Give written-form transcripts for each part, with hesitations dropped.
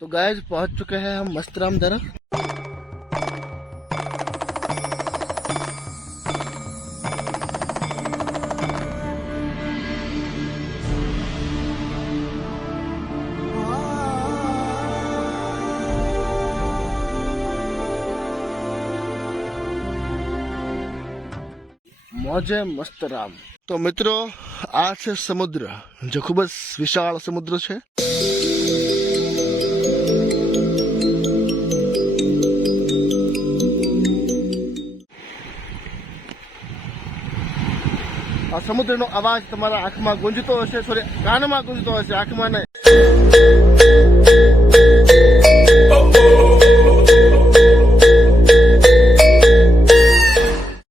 तो गाइस पहुंच चुके हैं हम मस्तराम दरा। मौजे मस्तराम। तो मित्रों आ છે સમુદ્ર, જે ખૂબ જ વિશાળ સમુદ્ર છે। આ સમુદ્રનો અવાજ તમારા આંખમાં ગુંજતો હશે, સોરી કાનમાં ગુંજતો હશે, આંખમાં નહીં।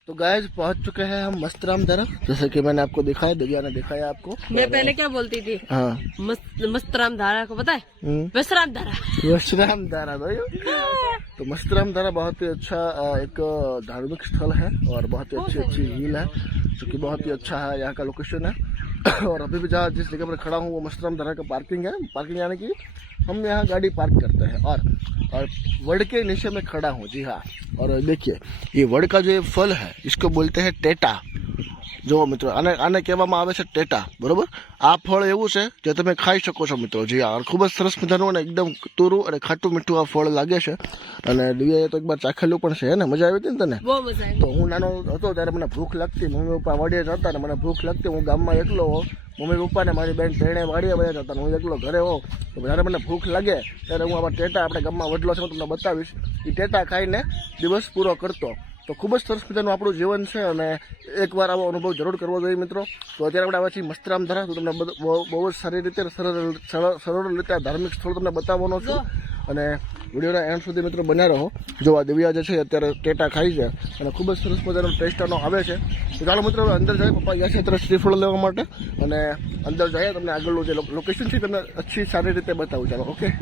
तो गाइस पहुंच चुके हैं हम मस्तराम दरा, जैसे कि मैंने आपको दिखाया, दिव्या ने दिखाया आपको। मैं पहले क्या बोलती थी? हाँ मस्तराम धारा को पता है? विश्राम धारा। विश्राम धारा तो मस्तराम धारा बहुत ही अच्छा एक धार्मिक स्थल है और बहुत ही अच्छी अच्छी झील है, जो कि बहुत ही अच्छा है। यहाँ का लोकेशन है। और अभी भी जहाँ जिस जगह पर खड़ा हूँ वो मस्तराम धारा का पार्किंग है। पार्किंग यानी कि हम यहाँ गाड़ी पार्क करते हैं। और वड के नीचे में खड़ा हूँ, जी हाँ। और देखिए ये वड का जो ये फल है इसको बोलते हैं टेटा। जो मित्रों आने कहेवामां आवे छे टेटा, बरोबर। आ फळ एवुं छे जे तमे खाई शको छो मित्रों, जी हाँ। खूब ज सरस मजानुं अने एकदम तुरु अने खाटું મીઠું आ फळ लागे छे। अने दिव्याए तो एक बार चाखेલું पण छे ने, मजा આવી હતી ને तने? બહુ મજા આવી। तो હું નાનો હતો ત્યારે મને ભૂખ લાગતી, મમ્મી પપ્પા વાડીએ જતા ને મને ભૂખ લાગતી, હું ગામમાં એકલો હો, મમ્મી પપ્પા ને મારી બેન ભેણે વાડીએ વયા જતા, હું એકલો ઘરે હોઉં, તો જ્યારે મને ભૂખ લાગે ત્યારે હું આવા ટેટા, આપણે ગામમાં વડલો છે હું તમને બતાવીશ, એ ટેટા ખાઈને દિવસ પૂરો કરતો। तो खूब ज सरस मजानुं आपणुं जीवन है अने एकवार आवो अनुभव जरूर करवो जोईए मित्रों। तो अत्यारे आपणे आव्या छीए मस्तराम धरा। तो तमने बहु ज सारी रीते सरल रीते धार्मिक स्थळ तमने बताववानो छुं अने विडियोना एंड सुधी मित्रों बन्या रहो। जो आ दिव्या जे छे अत्यारे टेटा खाई छे अने खूब ज सरस मजानो टेस्ट आनो आवे छे। तो चालो मित्रों अंदर जाए, पप्पा गया छे अत्यारे श्रीफळ लेवा माटे अने अंदर जाए, तमने आगळनुं जे लोकेशन छे तमने अच्छी सारी रीते बतावुं। चालो ओके।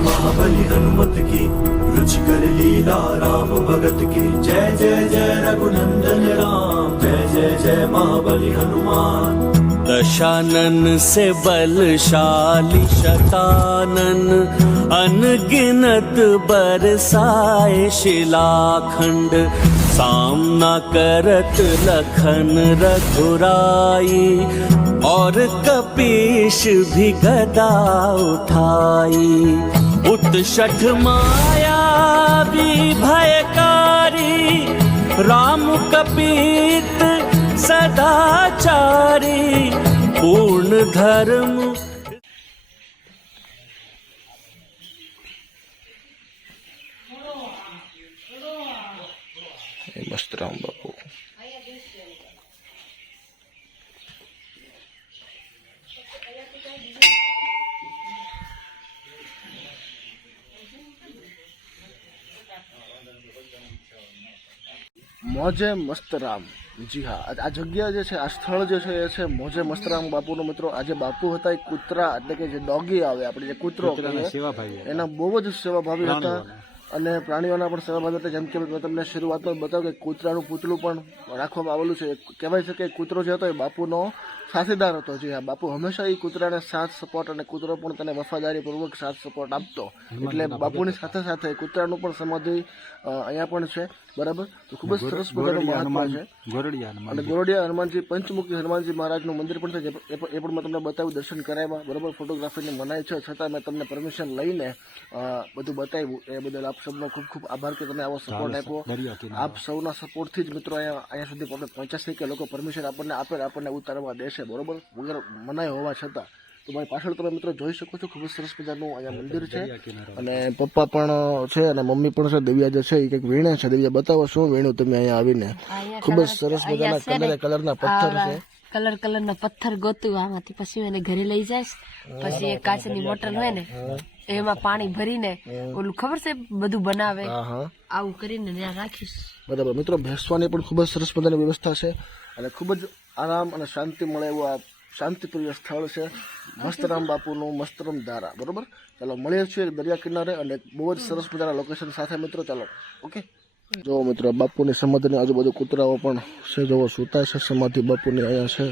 महाबली हनुमत की रुचिकर लीला राम भगत की। जय जय जय रघुनंदन राम, जय जय जय महाबली हनुमान। दशानन से बलशाली शतानन, अनगिनत बरसाए शिलाखंड। सामना करत लखन रघुराई, और कपीश भी गदा उठाई। उत्षठ माया भी भयकारी, राम कपीत सदाचारी। पूर्ण धर्म मस्तराम बापू। मौजे मस्तराम। જી હા, આ જગ્યા જે છે, આ સ્થળ જે છે એ છે મોજે મસ્તરામ બાપુનો. મિત્રો આજે બાપુ હતા એ કૂતરા એટલે કે જે ડોગી આવે આપણે જે કૂતરો કહીએ એના બહુ જ સેવાભાવી હતા અને પ્રાણીઓના પણ સેવાભાવી હતા. જેમ કે મેં તમને શરૂઆતમાં બતાવ્યું કે કૂતરાનું પૂતળું પણ રાખવામાં આવેલું છે. કહેવાય છે કે કૂતરો જે હતો એ બાપુનો સાથીદાર હતો. જી હા, બાપુ હંમેશા એ કૂતરાને સાથ સપોર્ટ અને કૂતરો પણ તેને વફાદારીપૂર્વક સાથ સપોર્ટ આપતો. એટલે બાપુની સાથે સાથે કૂતરાનું પણ સમાધિ અહીંયા પણ છે. બરાબર, તો ખૂબ જ સરસ મજાનું મહાત્મા છે. અને ગોરડિયા હનુમાનજી, પંચમુખી હનુમાનજી મહારાજનું મંદિર પણ છે, એ પણ મેં તમને બતાવ્યું, દર્શન કરાવ્યા. બરાબર, ફોટોગ્રાફીની મનાઈ છે છતાં મેં તમને પરમિશન લઈને બધું બતાવ્યું. એ બદલ આપ સૌનો ખૂબ ખૂબ આભાર કે તમે આવો સપોર્ટ આપ્યો. આપ સૌના સપોર્ટથી જ મિત્રો અહીંયા સુધી આપણે પહોંચ્યા છે કે લોકો પરમિશન આપણને આપે, આપણને ઉતારવા દેશે. બરોબર, વગર મનાઈ હોવા છતાં. તો મારી પાછળ તમે મિત્રો જોઈ શકો છો, ખૂબ જ સરસ મજાનું અહીંયા મંદિર છે. અને પપ્પા પણ છે અને મમ્મી પણ છે. દિવ્યા જે છે એ કંઈક વીણે છે. દિવ્યા બતાવો શું વીણ્યું તમે અહીંયા આવીને? ખૂબ જ સરસ મજાના કલરના પથ્થર છે. કલરના પથ્થર ગોતું આમાંથી, પછી એને ઘરે લઈ જઈશ. પછી એક કાચની બોટલ હોય ને એમાં પાણી ભરીને ઓલું ખબર છે બધું બનાવે, આવું કરીને ત્યાં રાખીશ. બરાબર મિત્રો, બેસવાની પણ ખૂબ જ સરસ મજાની વ્યવસ્થા છે અને ખૂબ જ આરામ અને શાંતિ મળે એવું આ શાંતિપ્રિય સ્થળ છે મસ્તરામ બાપુનું, મસ્તરામ ધારા. બરોબર, ચાલો મળીએ છીએ દરિયા કિનારે અને બહુ જ સરસ મજાના લોકેશન સાથે મિત્રો. ચાલો ઓકે. જો મિત્રો, બાપુની સમાધિની આજુબાજુ કૂતરાઓ પણ છે. જો સૂતા છે સમાધિ બાપુની અહીંયા છે.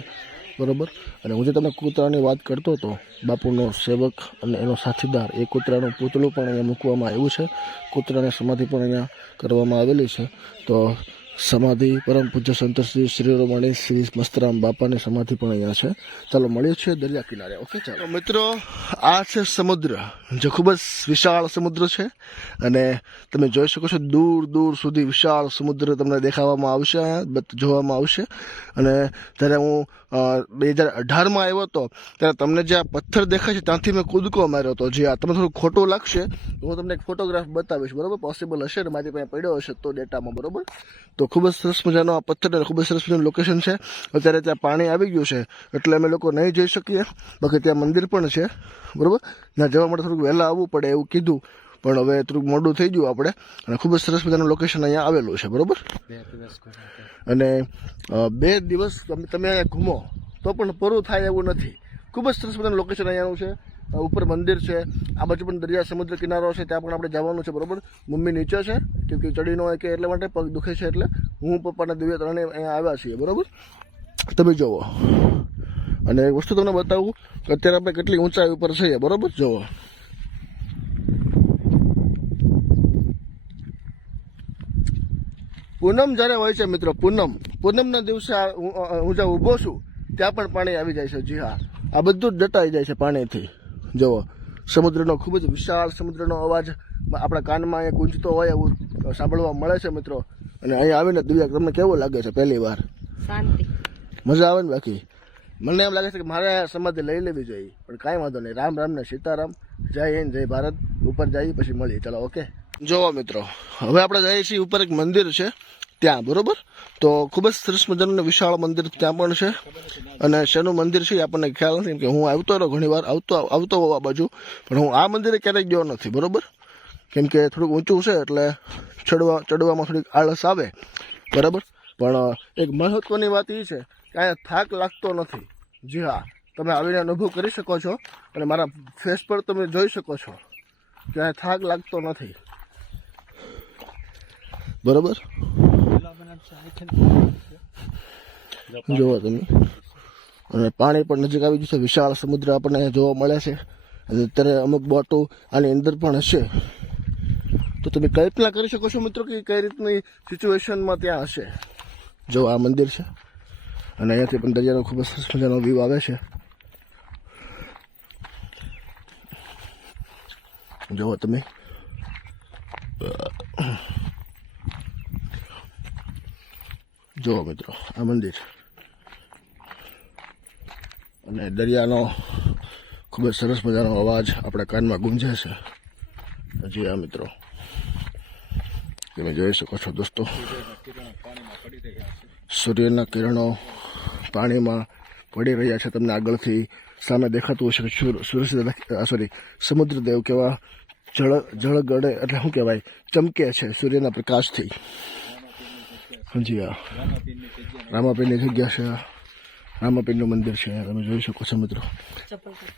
બરોબર, અને હું જે તમને કૂતરાની વાત કરતો હતો, બાપુનો સેવક અને એનો સાથીદાર, એ કૂતરાનું પૂતળું પણ અહીંયા મૂકવામાં આવ્યું છે. કૂતરાની સમાધિ પણ અહીંયા કરવામાં આવેલી છે. તો સમાધિ પરમ પૂજ્ય સંત શ્રી શિરોમણી શ્રી મસ્તરામ બાપાની સમાધિ પણ અહીંયા છે. ચાલો મળીએ છીએ દરિયા કિનારે. ઓકે, ચાલો મિત્રો, આ છે સમુદ્ર, જે ખૂબ જ વિશાળ સમુદ્ર છે. અને તમે જોઈ શકો છો દૂર દૂર સુધી વિશાળ સમુદ્ર તમને દેખાવામાં આવશે, અહીંયા જોવામાં આવશે. અને જ્યારે હું 2018માં આવ્યો હતો ત્યારે તમને જે આ પથ્થર દેખાય છે ત્યાંથી મેં કૂદકો માર્યો હતો. જે આ તમને થોડું ખોટું લાગશે તો હું તમને એક ફોટોગ્રાફ બતાવીશ. બરોબર, પોસિબલ હશે ને મારી પાસે પડ્યો હશે તો ડેટામાં. બરોબર, તો ખૂબ જ સરસ મજાનો આ પથ્થર અને ખૂબ જ સરસ મજાનું લોકેશન છે. અત્યારે ત્યાં પાણી આવી ગયું છે એટલે અમે લોકો નહીં જઈ શકીએ, બાકી ત્યાં મંદિર પણ છે. બરોબર, ત્યાં જવા માટે થોડુંક વહેલા આવવું પડે એવું કીધું, પણ હવે થોડુંક મોડું થઈ ગયું આપણે. અને ખૂબ જ સરસ મજાનું લોકેશન અહીંયા આવેલું છે. બરોબર, અને 2 દિવસ તમે અહીંયા ઘૂમો તો પણ પૂરું થાય એવું નથી. ખૂબ જ સરસ મજાનું લોકેશન અહીંયાનું છે. ઉપર મંદિર છે, આ બાજુ પણ દરિયા સમુદ્ર કિનારો છે, ત્યાં પણ આપણે જવાનું છે. બરોબર, મમ્મી નીચે છે કેમ કે ચડી ન હોય કે એટલા માટે પગ દુખે છે, એટલે હું પપ્પાના દિવ્યા ત્રણે અહીંયા આવ્યા છીએ. બરોબર, તમે જુઓ. અને એક વસ્તુ તમને બતાવું કે અત્યારે આપણે કેટલી ઊંચાઈ ઉપર છીએ. બરોબર, જુઓ. પૂનમ જ્યારે હોય છે મિત્રો, પૂનમના દિવસે હું જ્યાં ઊભો છું ત્યાં પણ પાણી આવી જાય છે. જી હા, આ બધું જ દટાઈ જાય છે પાણીથી. જુઓ, સમુદ્રનો ખૂબ જ વિશાળ સમુદ્રનો અવાજ આપણા કાનમાં અહીંયા ગુંજતો હોય એવું સાંભળવા મળે છે મિત્રો. અને અહીંયા આવીને દિવ્યા તમને કેવું લાગે છે? પહેલી વાર શાંતિ, મજા આવે ને? બાકી મને એમ લાગે છે કે મારે સમાધિ લઈ લેવી જોઈએ, પણ કાંઈ વાંધો નહીં. રામ રામ ને સીતારામ, જય હિન્દ, જય ભારત. ઉપર જઈએ પછી મળીએ. ચાલો ઓકે. જોવો મિત્રો, હવે આપણે જઈએ છીએ ઉપર, એક મંદિર છે ત્યાં. બરોબર, તો ખૂબ જ સરસ મજાનું વિશાળ મંદિર ત્યાં પણ છે. અને શેનું મંદિર છે આપણને ખ્યાલ નથી, કે હું આવતો રહ્યો ઘણી વાર, આવતો આ બાજુ, પણ હું આ મંદિરે ક્યારેય ગયો નથી. બરોબર, કેમ કે થોડુંક ઊંચું છે એટલે ચડવામાં થોડીક આળસ આવે. બરાબર, પણ એક મહત્વની વાત એ છે કે અહીંયા થાક લાગતો નથી. જી હા, તમે આવીને અનુભવ કરી શકો છો અને મારા ફેસ પર તમે જોઈ શકો છો કે અહીંયા થાક લાગતો નથી. બરોબર, જુઓ તમે. અને પાણી પણ નજીક આવી ગયું છે. વિશાળ સમુદ્ર આપણને અહીંયા જોવા મળે છે. અને અત્યારે અમુક બોટો આની અંદર પણ હશે, તો તમે કલ્પના કરી શકો છો મિત્રો કે કઈ રીતની સિચ્યુએશનમાં ત્યાં હશે. જો આ મંદિર છે અને અહીંયાથી પણ દરિયાનો ખૂબ જ સરસ મજાનો વ્યૂ આવે છે. જુઓ તમે. જુઓ મિત્રો, આ મંદિર અને દરિયાનો ખૂબ જ સરસ મજાનો અવાજ આપણા કાનમાં ગુંજે છે. જી હા મિત્રો, તમે જોઈ શકો છો દોસ્તો, સૂર્યના કિરણો પાણીમાં પડી રહ્યા છે. તમને આગળથી સામે દેખાતું હશે કે સમુદ્રદેવ કેવા જળ ગળે એટલે શું કહેવાય, ચમકે છે સૂર્યના પ્રકાશથી. જી હા, રામાપીરની જગ્યા છે, રામાપીરનું મંદિર છે, તમે જોઈ શકો છો મિત્રો. ચપ્પલ કર.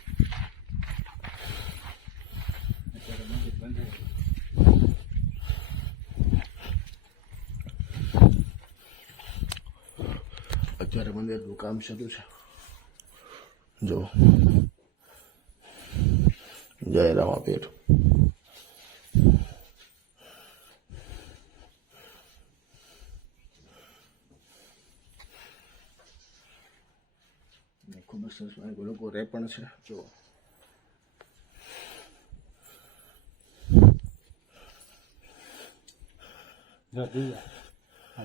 અત્યારે મંદિરનું કામ શરૂ છે. જો જય રામાપીર. ખૂબ જ સરસ લોકો રે પણ છે. જો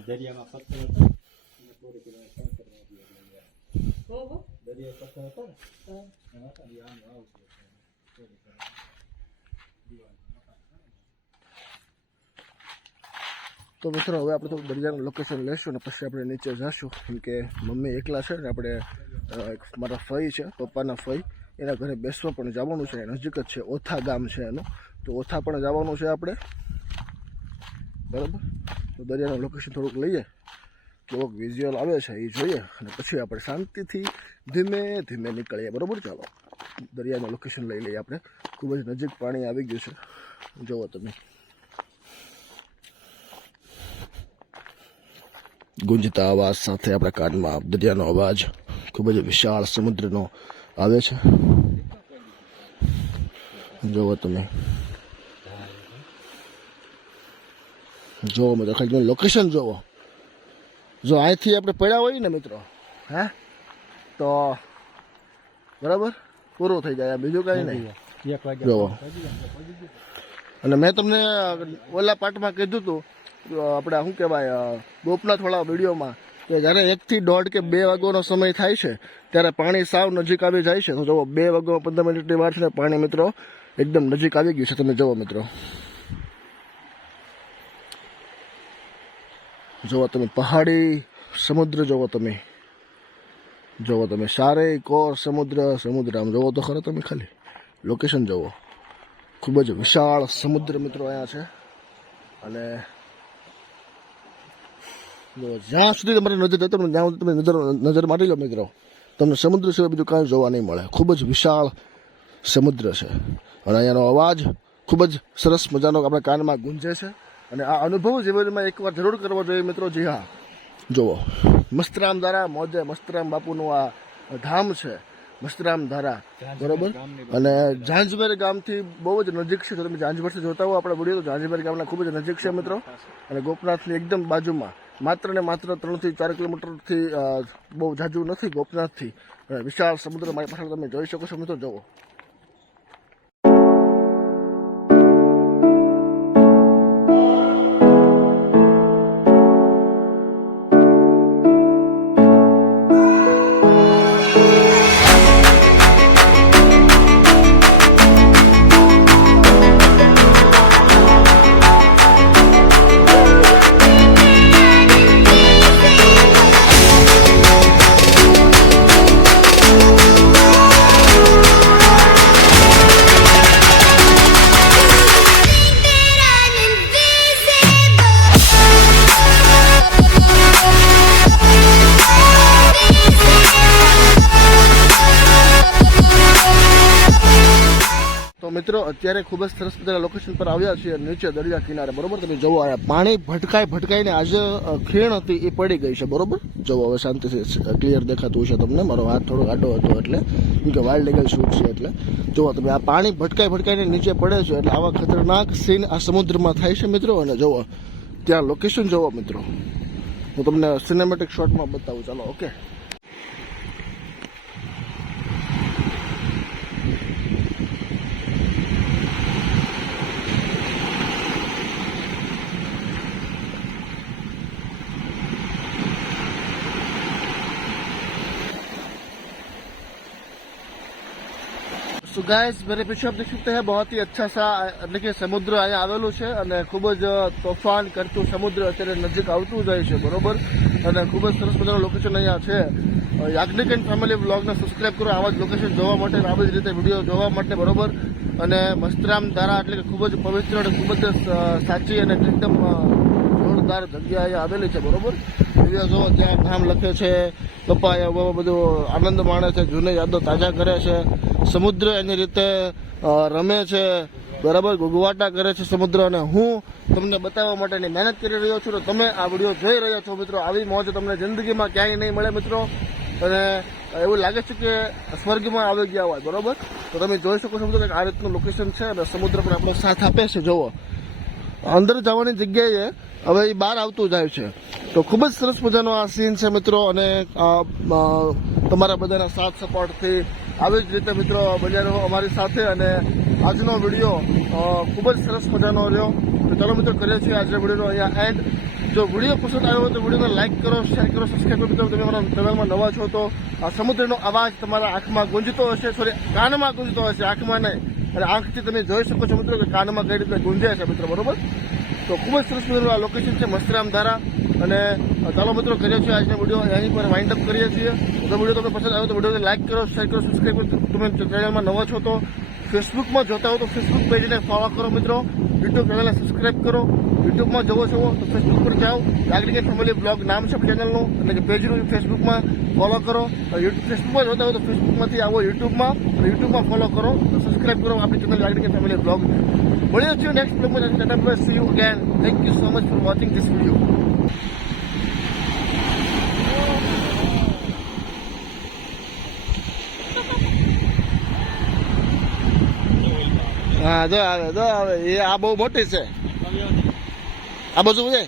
દરિયામાં પથ્થર તો મિત્રો હવે આપણે તો દરિયાનું લોકેશન લેશું ને પછી આપણે નીચે જઈશું, કેમ કે મમ્મી એકલા છે ને આપણે મારા ફઈ છે, પપ્પાના ફઈ, એના ઘરે બેસવા પણ જવાનું છે. નજીક જ છે, ઓથા ગામ છે એનું, તો ઓથા પણ જવાનું છે આપણે. બરાબર, તો દરિયાનું લોકેશન થોડુંક લઈએ, કેવોક વિઝ્યુઅલ આવે છે એ જોઈએ, અને પછી આપણે શાંતિથી ધીમે ધીમે નીકળીએ. બરાબર, ચાલો દરિયાનું લોકેશન લઈ લઈએ આપણે. ખૂબ જ નજીક પાણી આવી ગયું છે, જુઓ તમે. ગુંજતા અવાજ સાથે આપણા કાનમાં દરિયાનો અવાજ ખૂબ જ વિશાળ સમુદ્રનો આવે છે. જુઓ તમે, જુઓ મિત્રો, ખાલી લોકેશન જુઓ. જો અહીંથી આપણે પડ્યા હોય ને મિત્રો, હે, તો બરાબર પૂરું થઈ જાય, બીજું કાંઈ નહીં. જુઓ, અને મેં તમને ઓલા પાર્ટમાં કીધું હતું, આપણે શું કહેવાય, ગોપનાથવાળા વિડીયોમાં, કે જ્યારે 1 થી 1.5 કે 2 વાગ્યાનો સમય થાય છે ત્યારે પાણી સાવ નજીક આવી જાય છે. તો જુઓ, 2 વાગ્યા 15 મિનિટની વાર છે ને પાણી મિત્રો એકદમ નજીક આવી ગયું છે. તમે જુઓ મિત્રો, જુઓ તમે, પહાડી સમુદ્ર જુઓ તમે, જુઓ તમે, સારે કોર સમુદ્ર. આમ જુઓ તો ખરો તમે, ખાલી લોકેશન જુઓ. ખૂબ જ વિશાળ સમુદ્ર મિત્રો અહીંયા છે. અને જ્યાં સુધી તમારી નજર જતો ને ત્યાં તમે નજર મારી લો મિત્રો, તમને સમુદ્ર સિવાય બીજું કાંઈ જોવા નહીં મળે. ખૂબ જ વિશાળ સમુદ્ર છે, અને અહીંયાનો અવાજ ખૂબ જ સરસ મજાનો આપણા કાનમાં ગુંજે છે. અને આ અનુભવ જીવનમાં એકવાર જરૂર કરવો જોઈએ મિત્રો. જી હા, જુઓ, મસ્તરામ ધારા મોજે, મસ્તરામ બાપુનું આ ધામ છે, મસ્તરામ ધારા. બરોબર, અને ઝાંઝમેર ગામથી બહુ જ નજીક છે. જો તમે ઝાંઝમેરથી જોતા હો આપણા વિડીયો, તો ઝાંઝમેર ગામના ખૂબ જ નજીક છે મિત્રો. અને ગોપનાથની એકદમ બાજુમાં, માત્ર ને માત્ર 3 થી 4 કિલોમીટરથી, બહુ ઝાઝું નથી ગોપનાથથી. વિશાળ સમુદ્ર મારી પાછળ તમે જોઈ શકો છો મિત્રો. જુઓ, મિત્રો અત્યારે ખૂબ જ સરસ મજાના લોકેશન પર આવ્યા છીએ, નીચે દરિયા કિનારે. બરોબર, તમે જુઓ, આ પાણી ભટકાઈને આજે ખીણ હતી એ પડી ગઈ છે. બરોબર, જુઓ, હવે શાંતિથી ક્લિયર દેખાતું હશે તમને. મારો હાથ થોડો આડો હતો એટલે, કેમ કે વાઇલ્ડ એંગલ શૂટ છે એટલે. જુઓ તમે, આ પાણી ભટકાઈને નીચે પડે છે, એટલે આવા ખતરનાક સીન આ સમુદ્રમાં થાય છે મિત્રો. અને જુઓ ત્યાં લોકેશન જુઓ મિત્રો, હું તમને સિનેમેટિક શોટમાં બતાવું. ચાલો, ઓકે. तो गाइस मेरे पीछे आप देख सकते हैं बहुत ही अच्छा सा એટલે કે સમુદ્ર અહીંયા આવેલું છે, અને ખૂબ જ તોફાન કરતું સમુદ્ર અત્યારે નજીક આવતું જાય છે. બરોબર, અને ખૂબ જ સરસ મજાનું લોકેશન અહીંયા છે. યાજ્ઞિક એન્ડ ફેમિલી વ્લોગને સબસ્ક્રાઈબ કરો આવા જ લોકેશન જોવા માટે, આવી જ રીતે વિડીયો જોવા માટે. બરોબર, અને મસ્તરામ ધારા એટલે કે ખૂબ જ પવિત્ર અને ખૂબ જ સાચી અને એકદમ જોરદાર જોરદાર જગ્યા અહીંયા આવેલી છે, બરોબર. વિડીયો જો ત્યાં નામ લખે છે, પપ્પા અહીંયા બધું આનંદ માણે છે, જૂની યાદો તાજા કરે છે, સમુદ્ર એની રીતે રમે છે, બરાબર, ગુગવાટા કરે છે સમુદ્ર. અને હું તમને બતાવવા માટેની મહેનત કરી રહ્યો છું, તો તમે આ વિડીયો જોઈ રહ્યા છો મિત્રો. આવી મોજ તમને જિંદગીમાં ક્યાંય નહીં મળે મિત્રો. અને એવું લાગે છે કે સ્વર્ગમાં આવી ગયા હોય, બરોબર. તો તમે જોઈ શકો છો મિત્રો કે આ રીતનું લોકેશન છે અને સમુદ્ર પણ આપણો સાથ આપે છે. જુઓ, અંદર જવાની જગ્યાએ હવે એ બહાર આવતું જાય છે. તો ખૂબ જ સરસ મજાનો આ સીન છે મિત્રો. અને તમારા બધાના સાથ સપોર્ટથી આવી જ રીતે મિત્રો બન્યા રહો અમારી સાથે. અને આજનો વિડીયો ખૂબ જ સરસ મજાનો રહ્યો. તો ચાલો મિત્રો, કરીએ છીએ આજના વિડીયોનો અહીંયા એન્ડ. જો વિડીયો પસંદ આવ્યો હોય તો વિડીયોને લાઇક કરો, શેર કરો, સબસ્ક્રાઈબ કરો. મિત્રો તમે અમારા ચેનલમાં નવા છો તો આ સમુદ્રનો અવાજ તમારા આંખમાં ગુંજતો હશે, સોરી કાનમાં ગુંજતો હશે, આંખમાં નહીં. અને આંખથી તમે જોઈ શકો છો મિત્રો કે કાનમાં કઈ રીતે ગુંજે છે મિત્રો, બરોબર. તો ખૂબ જ સરસ મજાનું આ લોકેશન છે, મસ્તરામ ધારા. અને ચાલો મિત્રો, કરીએ છીએ આજનો વિડીયો અહીં પર વાઇન્ડ અપ કરીએ છીએ. જો વિડીયો તમને પસંદ આવ્યો તો વિડીયોને લાઇક કરો, શેર કરો, સબસ્ક્રાઈબ કરો. તમે ચેનલમાં નવા છો તો ફેસબુકમાં જોતા હો તો ફેસબુક પેજને ફોલો કરો મિત્રો. યુટ્યુબ ચેનલને સબસ્ક્રાઈબ કરો. યુટ્યુબમાં જોવો છો તો ફેસબુક પર જાઓ, યાજ્ઞિક ફેમિલી બ્લોગ નામ છે ચેનલનું, એટલે કે પેજનું ફેસબુકમાં ફોલો કરો. ફેસબુકમાં જોતા હો તો ફેસબુકમાંથી આવો યુટ્યુબમાં, અને યુટ્યુબમાં ફોલો કરો, તો સબસ્ક્રાઈબ કરો આપણી ચેનલ યાજ્ઞિક ફેમિલી બ્લોગ. મળીએ છીએ નેક્સ્ટ બ્લોગમાં. C you again. Thank you so much for watching this video. હા, જો આવે એ આ બહુ મોટી છે. આ બાજુ છે.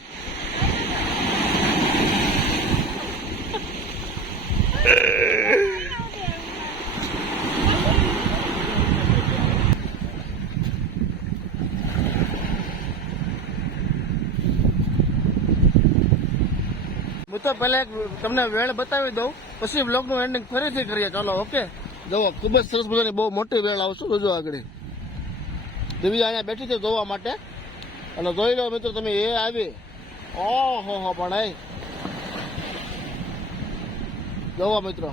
મિત્રો પહેલા તમને વેળ બતાવી દઉં, પછી બ્લોગનું એન્ડિંગ ફરીથી કરીએ. ચાલો, ઓકે. જુઓ, ખૂબ જ સરસ મજાની બહુ મોટી વેળ આવશું. જોજો આગળ દિવ્યા અહીંયા બેઠી છે જોવા માટે. અને જોઈ લો મિત્રો તમે, એ આવી. ઓહો પણ એ જોવા મિત્રો,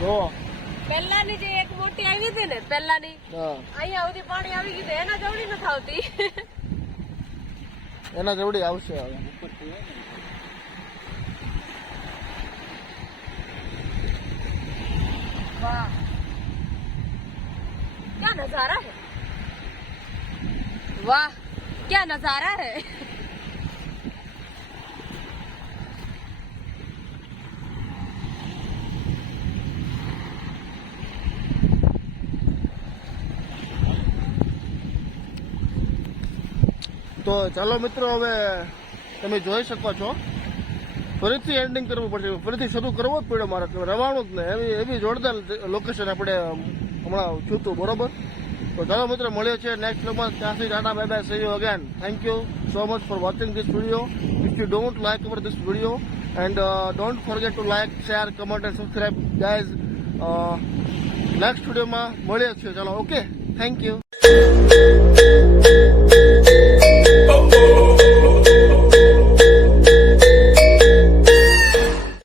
જો પહેલાની જે એક મોટી આવી હતી ને, પહેલાની અહીંયા સુધી પાણી આવી ગયું, એના જવડી નથી આવતી. એના જેવડી આવશે હવે. વાહ, क्या नजारा है, वाह क्या नजारा है. તો ચાલો મિત્રો, હવે તમે જોઈ શકો છો. ફરીથી એન્ડિંગ કરવું પડશે, ફરીથી શરૂ કરવો જ પડ્યો મારે, રવાનું જ નહીં. એવી જોરદાર લોકેશન આપણે હમણાં છું હતું, બરોબર. તો ચાલો મિત્રો, મળ્યો છે નેક્સ્ટ બ્લોગમાં. ત્યાંથી ટાટા, bye bye, see you again. Thank you so much for watching this video. If you don't like our this video, and don't forget to like, share, comment and subscribe guys. Next વિડીયોમાં મળીએ છીએ. ચાલો, okay. Thank you.